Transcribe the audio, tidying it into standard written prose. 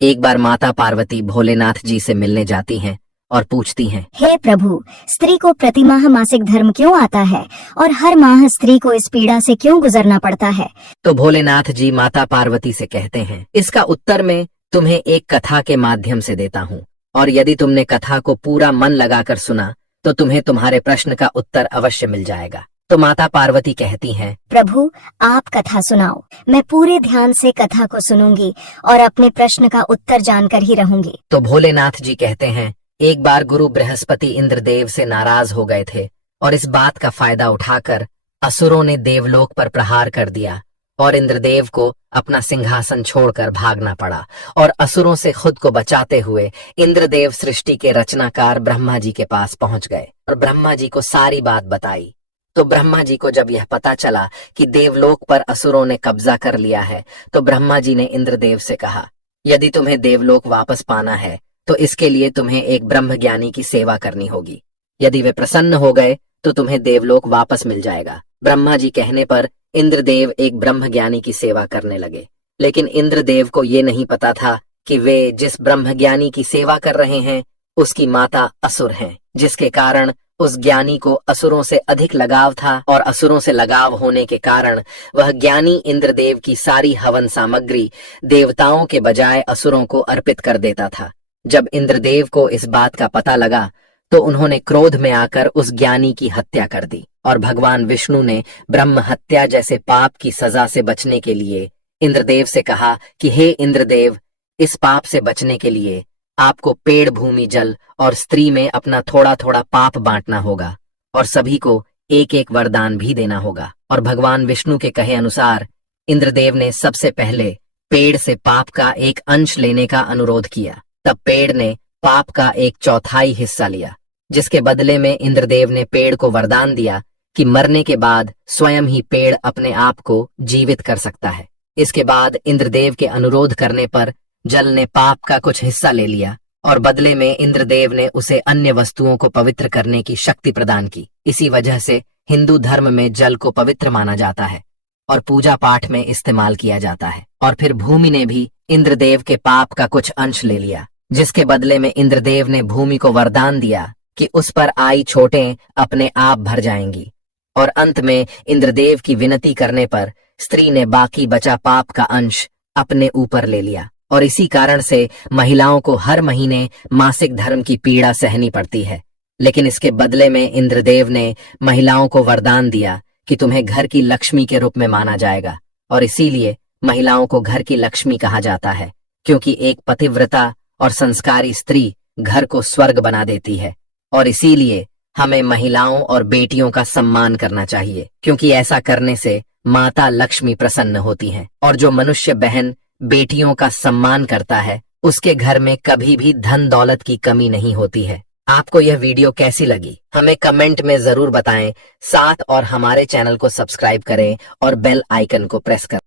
एक बार माता पार्वती भोलेनाथ जी से मिलने जाती हैं और पूछती हैं, हे प्रभु, स्त्री को प्रतिमाह मासिक धर्म क्यों आता है और हर माह स्त्री को इस पीड़ा से क्यों गुजरना पड़ता है? तो भोलेनाथ जी माता पार्वती से कहते हैं, इसका उत्तर मैं तुम्हें एक कथा के माध्यम से देता हूँ, और यदि तुमने कथा को पूरा मन लगाकर सुना तो तुम्हें तुम्हारे प्रश्न का उत्तर अवश्य मिल जाएगा। तो माता पार्वती कहती हैं, प्रभु, आप कथा सुनाओ। मैं पूरे ध्यान से कथा को सुनूंगी और अपने प्रश्न का उत्तर जानकर ही रहूंगी। तो भोलेनाथ जी कहते हैं, एक बार गुरु बृहस्पति इंद्रदेव से नाराज हो गए थे और इस बात का फायदा उठाकर असुरों ने देवलोक पर प्रहार कर दिया और इंद्रदेव को अपना सिंहासन छोड़कर भागना पड़ा। और असुरों से खुद को बचाते हुए इंद्रदेव सृष्टि के रचनाकार ब्रह्मा जी के पास पहुंच गए और ब्रह्मा जी को सारी बात बताई। तो ब्रह्मा जी को जब यह पता चला कि देवलोक पर असुरों ने कब्जा कर लिया है, तो ब्रह्मा जी ने इंद्रदेव से कहा, यदि तुम्हें देवलोक वापस पाना है तो इसके लिए तुम्हें एक ब्रह्मज्ञानी की सेवा करनी होगी। यदि वे प्रसन्न हो गए तो तुम्हें देवलोक वापस मिल जाएगा। ब्रह्मा जी कहने पर इंद्रदेव एक ब्रह्मज्ञानी की सेवा करने लगे, लेकिन इंद्रदेव को ये नहीं पता था कि वे जिस ब्रह्मज्ञानी की सेवा कर रहे हैं उसकी माता असुर हैं, जिसके कारण उस ज्ञानी को असुरों से अधिक लगाव था और असुरों से लगाव होने के कारण वह ज्ञानी इंद्रदेव की सारी हवन सामग्री देवताओं के बजाय असुरों को अर्पित कर देता था। जब इंद्रदेव को इस बात का पता लगा तो उन्होंने क्रोध में आकर उस ज्ञानी की हत्या कर दी और भगवान विष्णु ने ब्रह्म हत्या जैसे पाप की सजा से बचने के लिए इंद्रदेव से कहा कि हे इंद्रदेव, इस पाप से बचने के लिए आपको पेड़, भूमि, जल और स्त्री में अपना थोड़ा थोड़ा पाप बांटना होगा और सभी को एक एक वरदान भी देना होगा। और भगवान विष्णु के कहे अनुसार इंद्रदेव ने सबसे पहले पेड़ से पाप का एक अंश लेने का अनुरोध किया। तब पेड़ ने पाप का 1/4 हिस्सा लिया, जिसके बदले में इंद्रदेव ने पेड़ को वरदान दिया कि मरने के बाद स्वयं ही पेड़ अपने आप को जीवित कर सकता है। इसके बाद इंद्रदेव के अनुरोध करने पर जल ने पाप का कुछ हिस्सा ले लिया और बदले में इंद्रदेव ने उसे अन्य वस्तुओं को पवित्र करने की शक्ति प्रदान की। इसी वजह से हिंदू धर्म में जल को पवित्र माना जाता है और पूजा पाठ में इस्तेमाल किया जाता है। और फिर भूमि ने भी इंद्रदेव के पाप का कुछ अंश ले लिया, जिसके बदले में इंद्रदेव ने भूमि को वरदान दिया कि उस पर आई चोटें अपने आप भर जाएंगी। और अंत में इंद्रदेव की विनती करने पर स्त्री ने बाकी बचा पाप का अंश अपने ऊपर ले लिया। और इसी कारण से महिलाओं को हर महीने मासिक धर्म की पीड़ा सहनी पड़ती है। लेकिन इसके बदले में इंद्रदेव ने महिलाओं को वरदान दिया कि तुम्हें घर की लक्ष्मी के रूप में माना जाएगा, और इसीलिए महिलाओं को घर की लक्ष्मी कहा जाता है, क्योंकि एक पतिव्रता और संस्कारी स्त्री घर को स्वर्ग बना देती है। और इसीलिए हमें महिलाओं और बेटियों का सम्मान करना चाहिए, क्योंकि ऐसा करने से माता लक्ष्मी प्रसन्न होती हैं। और जो मनुष्य बहन बेटियों का सम्मान करता है उसके घर में कभी भी धन दौलत की कमी नहीं होती है। आपको यह वीडियो कैसी लगी हमें कमेंट में जरूर बताएं। साथ और हमारे चैनल को सब्सक्राइब करें और बेल आइकन को प्रेस करें।